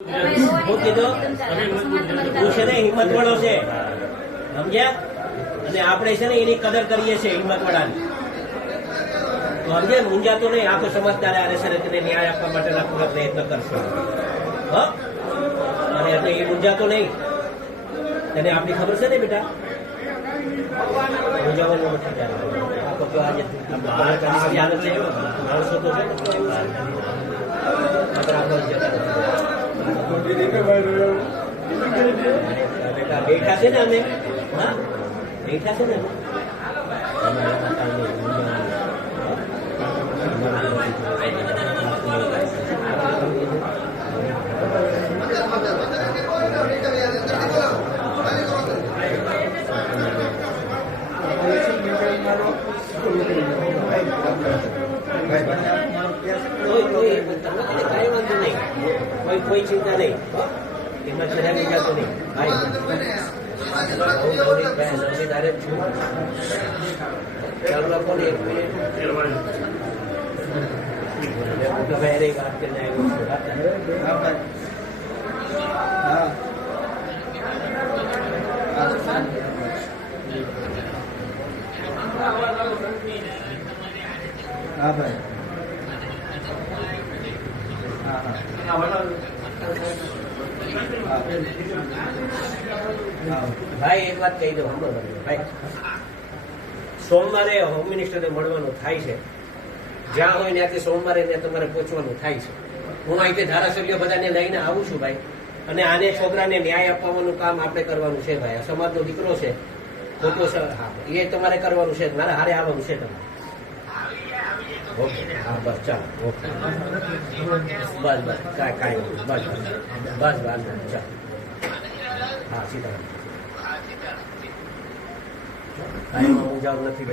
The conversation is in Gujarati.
મૂકી દો. તું છે ને હિંમત વાળો છે, સમજ્યા? અને આપણે છે ને એની કદર કરીએ છીએ, હિંમત વાળાની. તો સમજે, મૂંઝાતો નહીં. આખો સમજદાર આ છે તેને ન્યાય આપવા માટેના પૂરા પ્રયત્ન કરશો. અને એટલે એ મૂંઝાતો નહીં. તને આપણી ખબર છે ને બેટા? મૂંઝાવાનું નથી ત્યારે. આખો તો આજે માણસો તો છે ને બેઠા છે ને અમે, હા બેઠા છે ને કોઈ ચિંતા નહીં. એમાં ચડાવી જતો નહીં ભાઈ. ચાલુ રાખો ને 1 મિનિટ. વાત કરીને હા ભાઈ. ભાઈ એક વાત કહી દઉં ભાઈ, સોમવારે હોમ મિનિસ્ટરને મળવાનું થાય છે. જ્યાં હોય ત્યાંથી સોમવારે તમારે પહોંચવાનું થાય છે. હું અહીંથી ધારાસભ્ય બધાને લઈને આવું છું ભાઈ. અને આને છોકરાને ન્યાય અપાવવાનું કામ આપણે કરવાનું છે ભાઈ. આ સમાજનો દીકરો છે, ખોટો હા એ તમારે કરવાનું છે. મારે હારે આવવાનું છે તમારે. ઓકે હા બસ ચાલો. ઓકે બસ બસ કાંઈ બસ બસ બસ ચાલો. હા સીતારામ. કાંઈ મૂંઝાવ નથી.